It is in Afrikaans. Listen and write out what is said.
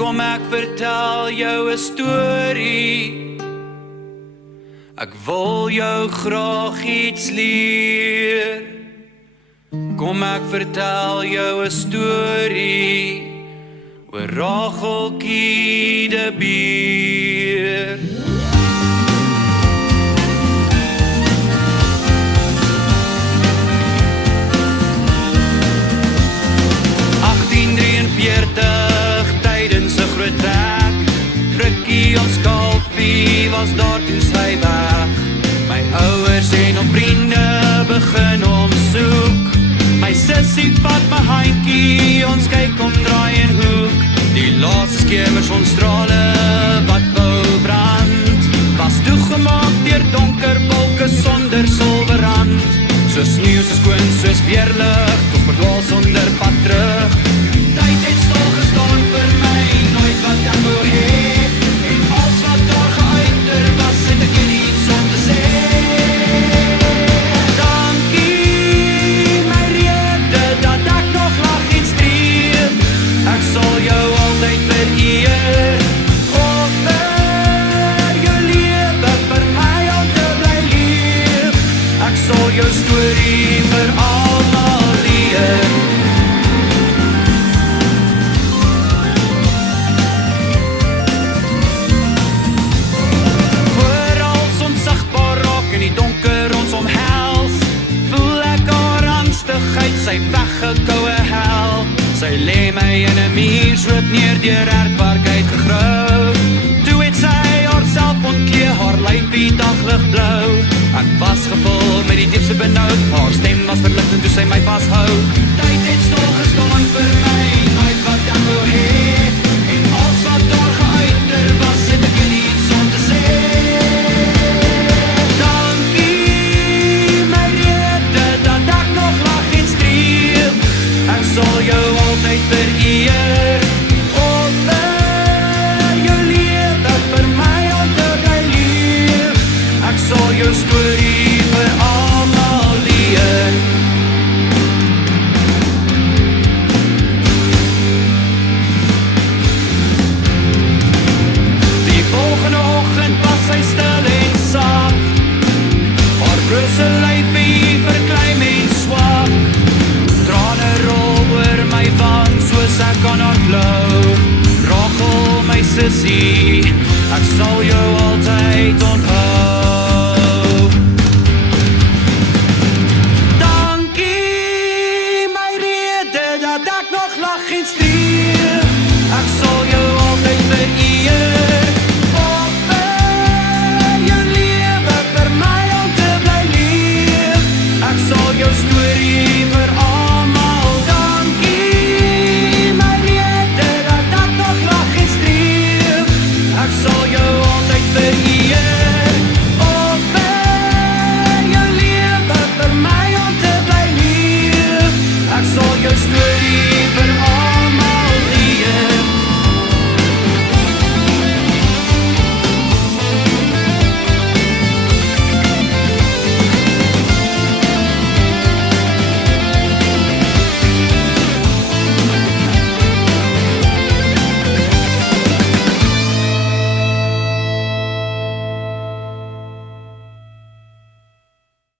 Kom ek vertel jou 'n storie. Ek wil jou graag iets leer. Kom ek vertel jou 'n storie oor Racheltjie de Beer. Tydens 'n groot trek, Frikkie ons kalfie was daar toe sy weg. My ouers en op vriende begin hom soek. My sussie vat my handjie, ons kyk om draai en hoek. Die laaste skemersonstrale wat wou brand, was toegemaak deur donker wolke sonder silwerrand. So sneeu, so skoon, soos weerlig, tot verdwaal sonder pad terug. Tyd het stil gestaan vir my, nooit wat ek wou hê. En als wat daar geuiter was, het ek hier iets om te sê. Dankie, my rede, dat ek nog lag en streef. Ek sal jou altyd vereer. Offer jou lewe vir my om te bly leef. Ek sal jou storie vir almal leer. Sy weggekoue hel. Sy lê my in 'n muur, swoop neer deur herdwerkheid gegrou. Toe het sy haarself ontklee, haar lyfie dagligblou. Ek was gevul met die diepste benoud, haar stem was verligtend toe sy my vashou. Tyd het stil gestaan vir my, nooit wat ek wou hê. En als wat daar geuiter was, het ek hier iets om te sê. Ek sal jou altyd vereer. Offer jou lewe vir my om te bly leef. Ek sal jou storie vir almal leer. Die volgende oggend was sy stil en sag. Haar brose lyfie verklein en swak. Trane rol oor my wang soos ek kan ontlou. Rachel, my sussie, ek sal jou altyd onthou. Dankie, my rede, dat ek nog lag en streef. Ek sal jou altyd vereer. Offer jou lewe vir my om te bly leef. Ek sal jou storie vir almal. Dankie, my rede, dat ek nog lag en streef. Ek sal jou altyd vereer. Offer jou lewe vir my om te bly leef. Ek sal jou storie